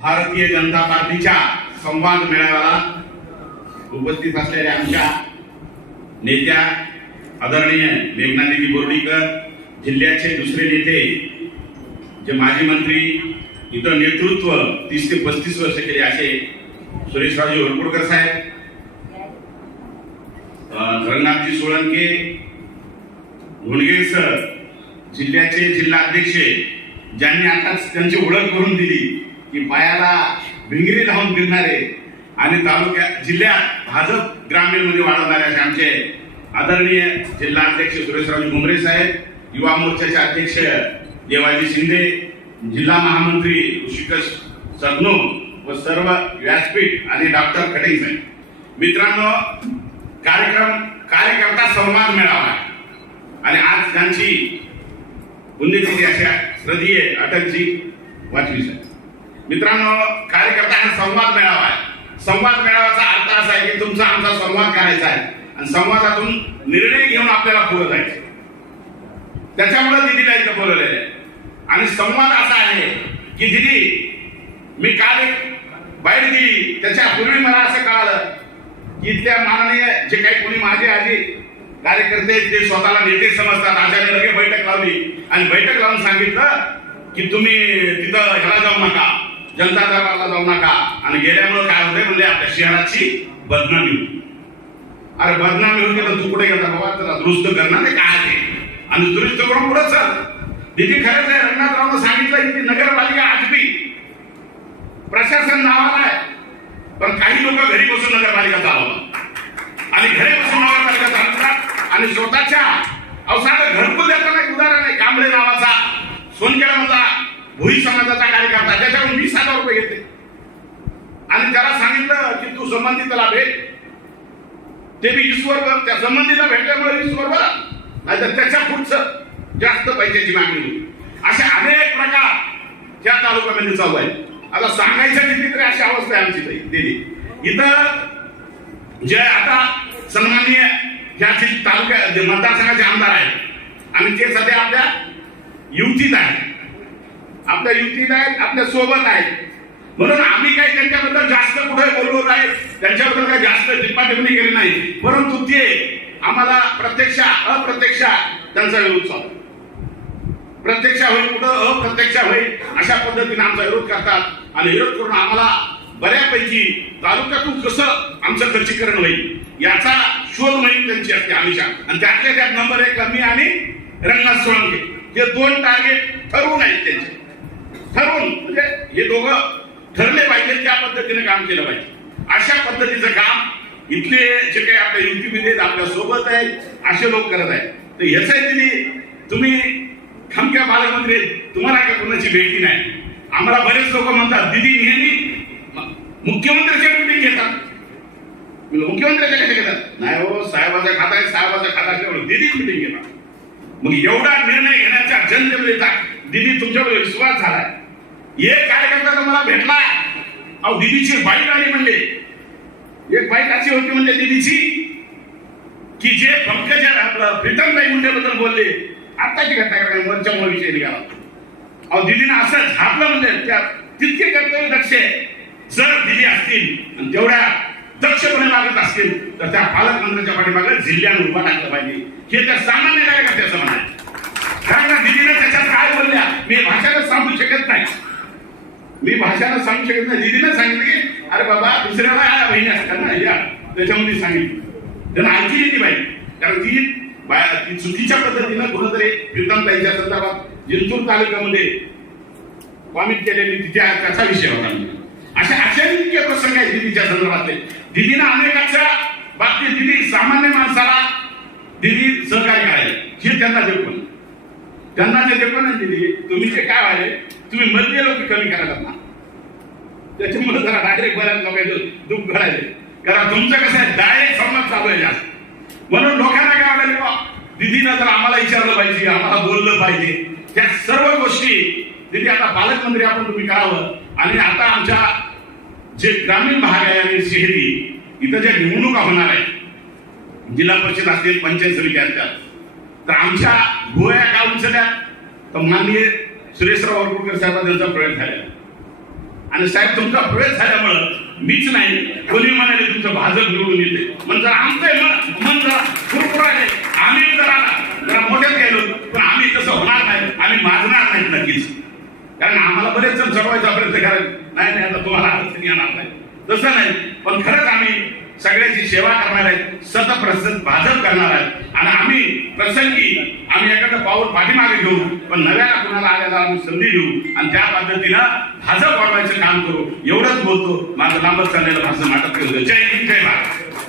भारतीय जनता पार्टीच्या संवाद मेळाव्याला उपस्थित असलेल्या आमच्या नेत्या आदरणीय मेघनादिदी बोर्डीकर, जिल्ह्याचे दुसरे नेते जे माजी मंत्री, इतर नेतृत्व 30 ते 35 वर्ष केले असे सुरेशरावजी वरपुडकर साहेब, रंगनाथजी सोळंके, घोणगे सर, जिल्ह्याचे जिल्हा अध्यक्ष ज्यांनी आताच त्यांची ओळख करून दिली की पायाला भिंगरी लावून फिरणारे आणि तालुक्यात जिल्ह्यात भाजप ग्रामीण मध्ये वाढवणारे असे आमचे आदरणीय जिल्हा अध्यक्ष सुरेशरावजी घुमरे साहेब, युवा मोर्चाचे अध्यक्ष देवाजी शिंदे, जिल्हा महामंत्री ऋषिकेश सगनो व सर्व व्यासपीठ आणि डॉक्टर खडे साहेब. मित्रांनो, कार्यकर्ता संवाद मेळावा आणि आज त्यांची पुण्यतिथी अशा श्रद्धेय अटलजी वाजवी साहेब. मित्रांनो, कार्यकर्ता हा संवाद मेळावा आहे. संवाद मेळाव्याचा अर्थ असा आहे की तुमचा आमचा संवाद करायचा आहे आणि संवादातून निर्णय घेऊन आपल्याला पुढे जायचे. त्याच्यामुळे दिदीला इथं बोलवलेलं आहे आणि संवाद असा आहे की दिदी, मी काल एक बाहेर गेली, त्याच्या पूर्वी मला असं कळालं की इथल्या माननीय जे काही कोणी माझे आजी कार्यकर्ते ते स्वतःला नेते समजतात, आशाने लगेच बैठक लावली आणि बैठक लावून सांगितलं की तुम्ही तिथं ह्याला जाऊ नका, जनता दरबारला जाऊ नका. आणि गेल्यामुळे काय होतंय म्हणजे आपल्या शहराची बदनामी होती. अरे बदनामी होती तर तू कुठे गेला बाबा, त्याला दुरुस्त करणार ते काय ते आणि दुरुस्त करून पुढे चल. दिदी खरंच आहे, रंगनाथरावनं सांगितलं की नगरपालिका आजबी प्रशासन नावाला आहे, पण काही लोक घरी बसून नगरपालिका चालवतात आणि घरी बसून नगरपालिका चालवतात आणि स्वतःच्या अवसाचं घरकुल देताना एक उदाहरण आहे. कांबळे नावाचा सोनखेडमधला भोई समाजाचा कार्यकर्ता, ज्याच्याकडून 20,000 रुपये घेतले आणि त्याला सांगितलं की तू संबंधिताला भेट. ते बी ईश्वर, त्या संबंधिता भेटल्यामुळे ईश्वर बरं, नाहीतर त्याच्या पुढचं जास्त पैशाची मागणी होती. असे अनेक प्रकार त्या तालुक्यामध्ये चालू आहे. आता सांगायचं किती तरी अशी अवस्था आहे आमची दिली इथं. जे आता सन्माननीय ह्या तालुक्या मतदारसंघाचे आमदार आहेत आणि ते सध्या आपल्या युतीत आहेत, आपल्या सोबत आहेत. म्हणून आम्ही काही त्यांच्याबद्दल जास्त पुढे बोललो नाही, त्यांच्याबद्दल काही जास्त टिप्पणी केली नाही, परंतु ते आम्हाला प्रत्यक्ष अप्रत्यक्ष त्यांचा विरोध चालू, प्रत्यक्ष होईल कुठं अप्रत्यक्ष होईल अशा पद्धतीने आमचा विरोध करतात आणि विरोध करून आम्हाला बऱ्यापैकी तालुक्यातून कसं आमचं खर्चीकरण होईल याचा शोध मोहीम त्यांची असते आम्हीच्या. आणि त्यातल्या त्यात नंबर 1 मी आणि रंगनाथ सोळंके हे 2 टार्गेट ठरवून आहेत त्यांचे. ठरवून म्हणजे हे दोघं ठरले पाहिजे, त्या पद्धतीने काम केलं पाहिजे. अशा पद्धतीचं काम इथले जे काही आपल्या युतीमध्ये आपल्या सोबत आहेत असे लोक करत आहेत. तर ह्याच्याही तुम्ही खमक्या पालकमंत्री, तुम्हाला काय कोणाची भेटी नाही. आम्हाला बरेच लोक म्हणतात दिदी नेहमी मुख्यमंत्र्याच्या मीटिंग घेतात. मुख्यमंत्र्याच्या कशा घेतात? नाही हो, साहेबाचा खाता आहे, साहेबाचा खाता असल्यामुळे दिदीच मीटिंग घेतात. मग एवढा निर्णय घेण्याच्या जनतेमध्ये दिदी तुमच्यावर विश्वास झालाय. एक कार्यकर्ता मला भेटला, अहो दिदीची बाईट आली म्हणले. एक बाईट अशी होती म्हणजे दिदीची की जे पंकज आपलं प्रीतमताई मुंडेबद्दल बोलले, आत्ताची घटना करायला वरच्यामुळे विषय निघाला. अहो दिदीनं असं झापलं म्हणजे त्या तितके कर्तव्य दक्ष जर दिदी असतील आणि तेवढ्या दक्षपणे लागत असतील तर त्या पालकमंत्र्यांच्या पाठीमागे जिल्ह्यानं उभा टाकलं पाहिजे. हे त्या सामान्य कार्यकर्त्याचं म्हणाले. कारण दिदीनं त्याच्यात काय बोलल्या मी भाषानं सांगू शकत नाही. दिदीनं सांगितलं की अरे बाबा दुसऱ्याला या बहिणी असतात ना, या त्याच्यामध्ये सांगितलं त्यांना ऐकली नाही पाहिजे. कारण ती चुकीच्या पद्धतीनं कुठंतरी प्रीतमताईच्या संदर्भात जिंतूर तालुक्यामध्ये कॉमेंट केलेली त्याचा विषय होता. अशा अनेक प्रसंग आहेत दिदीच्या संदर्भातले. दिदीनं अनेकाच्या बाबतीत दिदी सामान्य माणसाला दिदी सहकार्य करायला हे त्यांना देवपण, त्यांना जे देवपण दिली. तुम्ही जे काय व्हायले, तुम्ही मधले लोक कमी करायला ना, त्याच्यामुळे जरा डायरेक्ट बऱ्याच लोकांचं दुःख घडायचे. कारण तुमचं कसं आहे, डायरेक्ट संवाद चालू आहे जास्त. म्हणून लोकांना काय वाटलं, दिदीनं जर आम्हाला विचारलं पाहिजे, आम्हाला बोललं पाहिजे. त्या सर्व गोष्टी दिदी आता पालकमंत्री आपण तुम्ही करावं. आणि आता आमच्या जे ग्रामीण भाग आहे आणि शहरी इथं ज्या निवडणुका होणार आहेत, जिल्हा परिषद असतील, पंचायत समिती असतात, तर आमच्या गोव्या का उचलल्या तर माननीय सुरेशराव वरपुडकर साहेबांचा प्रयोग झाला. आणि साहेब तुमचा प्रवेश झाल्यामुळं मीच नाही कोणी म्हणाले तुमचं भाजप निवडून येते म्हणजे आमचं मन जरा कुरकुराले आम्ही जरा मोठ्यात गेलो पण आम्ही तसं होणार नाही आम्ही मागणार नाहीत नक्कीच कारण आम्हाला बरेच जण चढवायचा प्रयत्न करायला नाही आता तुम्हाला अडचण येणार नाही तसं नाही पण खरंच आम्ही सगळ्याची सेवा करणार आहेत सतप्रसन्न भाजप करणार आहेत आणि आम्ही प्रसंगी आम्ही एखादं पाऊल पाठीमागे घेऊ पण नव्याला कुणाला आल्याला आम्ही संधी देऊ आणि त्या पद्धतीनं भाजप वाढवायचं काम करू एवढंच बोलतो माझं लांबच चाललेलं भाषण नाटक केलं जय हिंद जय भारत.